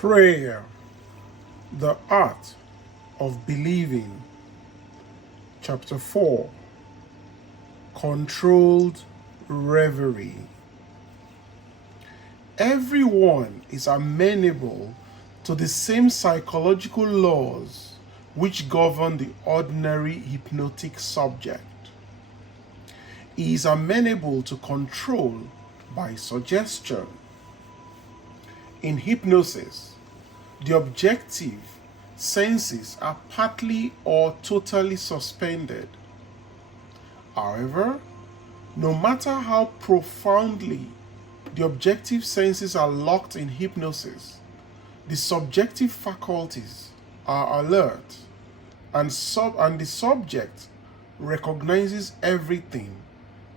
Prayer, the art of believing. Chapter 4, controlled reverie. Everyone is amenable to the same psychological laws which govern the ordinary hypnotic subject. He is amenable to control by suggestion. In hypnosis, the objective senses are partly or totally suspended. However, no matter how profoundly the objective senses are locked in hypnosis, the subjective faculties are alert, and the subject recognizes everything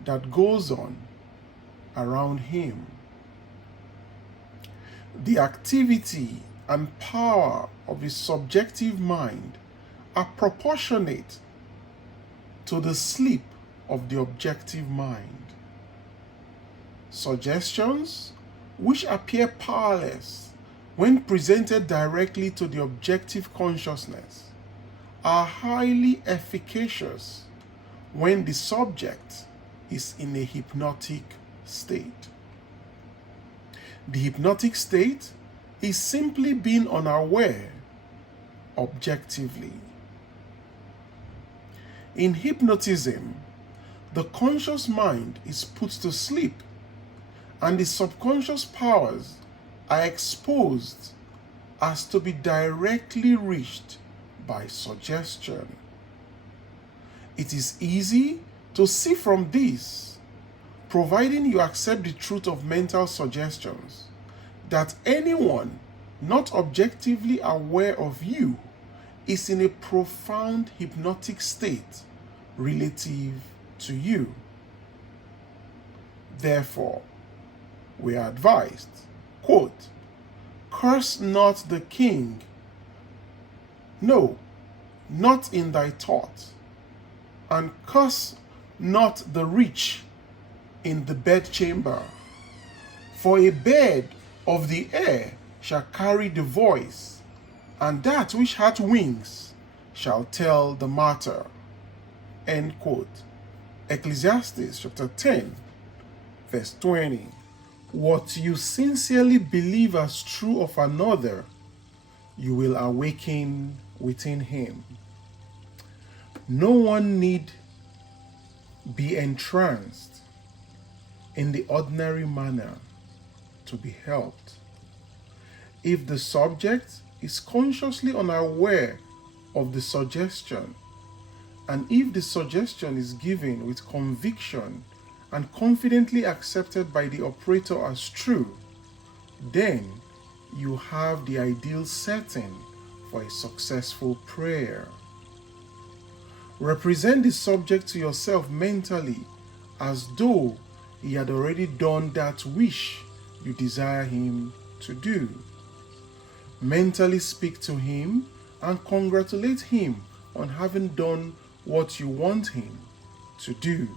that goes on around him. The activity and power of the subjective mind are proportionate to the sleep of the objective mind. Suggestions, which appear powerless when presented directly to the objective consciousness, are highly efficacious when the subject is in a hypnotic state. The hypnotic state is simply being unaware objectively. In hypnotism, the conscious mind is put to sleep and the subconscious powers are exposed as to be directly reached by suggestion. It is easy to see from this, providing you accept the truth of mental suggestions, that anyone not objectively aware of you is in a profound hypnotic state relative to you. Therefore, we are advised, quote, "Curse not the king, no, not in thy thought, and curse not the rich in the bedchamber. For a bird of the air shall carry the voice, and that which hath wings shall tell the matter." End quote. Ecclesiastes chapter 10, verse 20. What you sincerely believe as true of another, you will awaken within him. No one need be entranced in the ordinary manner to be helped. If the subject is consciously unaware of the suggestion, and if the suggestion is given with conviction and confidently accepted by the operator as true, then you have the ideal setting for a successful prayer. Represent the subject to yourself mentally as though he had already done that which you desire him to do. Mentally speak to him and congratulate him on having done what you want him to do.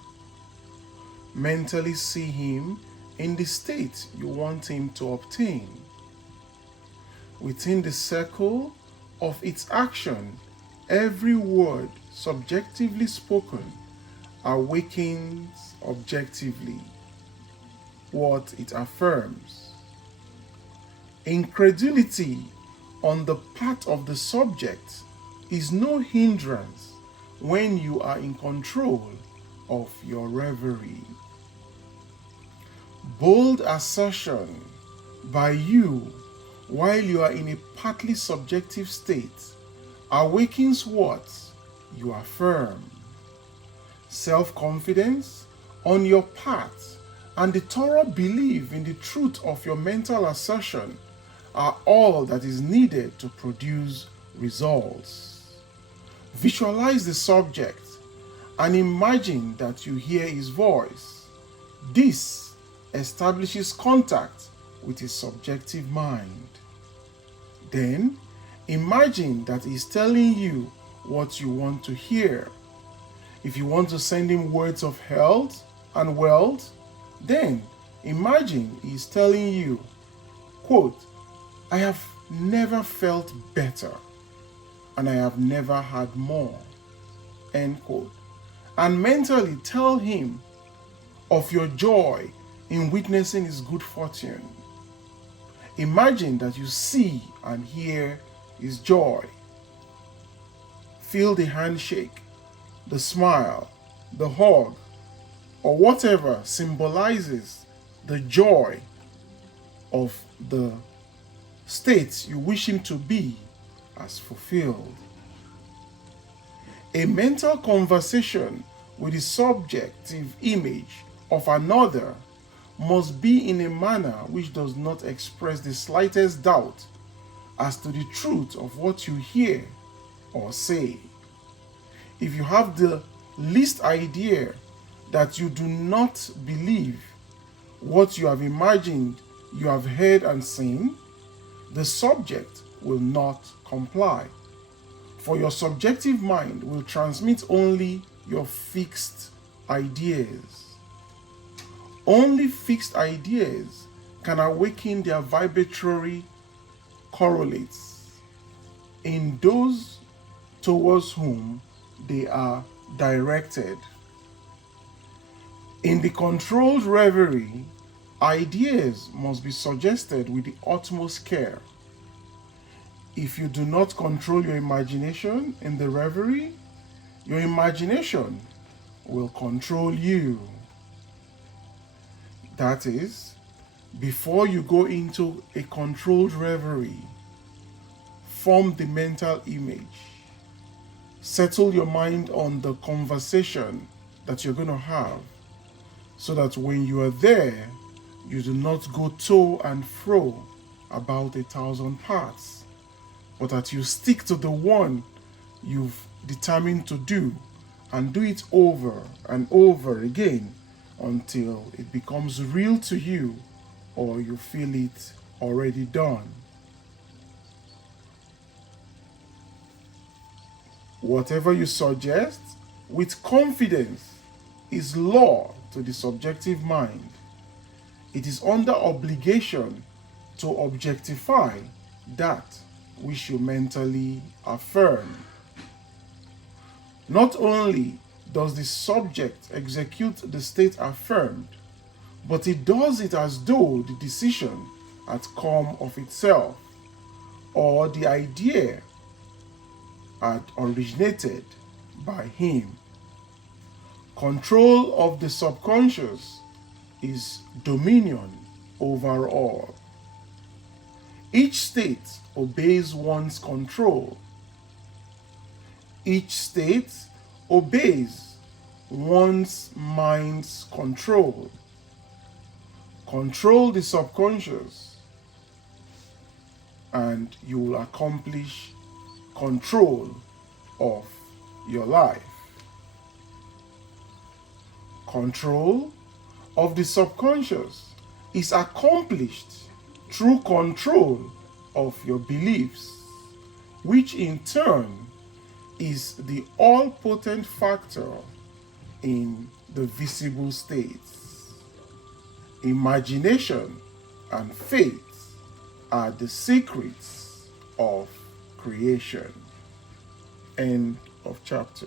Mentally see him in the state you want him to obtain. Within the circle of its action, every word subjectively spoken awakens objectively what it affirms. Incredulity on the part of the subject is no hindrance when you are in control of your reverie. Bold assertion by you while you are in a partly subjective state awakens what you affirm. Self-confidence on your part and the thorough belief in the truth of your mental assertion are all that is needed to produce results. Visualize the subject and imagine that you hear his voice. This establishes contact with his subjective mind. Then, imagine that he is telling you what you want to hear. If you want to send him words of health and wealth, then imagine he is telling you, quote, I have never felt better, and I have never had more. End quote. And mentally tell him of your joy in witnessing his good fortune. Imagine that you see and hear his joy. Feel the handshake, the smile, the hug, or whatever symbolizes the joy of the state you wish him to be as fulfilled. A mental conversation with the subjective image of another must be in a manner which does not express the slightest doubt as to the truth of what you hear or say. If you have the least idea that you do not believe what you have imagined you have heard and seen, the subject will not comply. For your subjective mind will transmit only your fixed ideas. Only fixed ideas can awaken their vibratory correlates in those towards whom they are directed. In the controlled reverie, ideas must be suggested with the utmost care. If you do not control your imagination in the reverie, your imagination will control you. That is, before you go into a controlled reverie, form the mental image. Settle your mind on the conversation that you're going to have, so that when you are there, you do not go to and fro about 1,000 paths, but that you stick to the one you've determined to do and do it over and over again until it becomes real to you or you feel it already done. Whatever you suggest with confidence is law to the subjective mind. It is under obligation to objectify that which you mentally affirm. Not only does the subject execute the state affirmed, but it does it as though the decision had come of itself, or the idea had originated by him. Control of the subconscious is dominion over all. Each state obeys one's control. Each state obeys one's mind's control. Control the subconscious, and you will accomplish control of your life. Control of the subconscious is accomplished through control of your beliefs, which in turn is the all-potent factor in the visible states. Imagination and faith are the secrets of creation. End of chapter.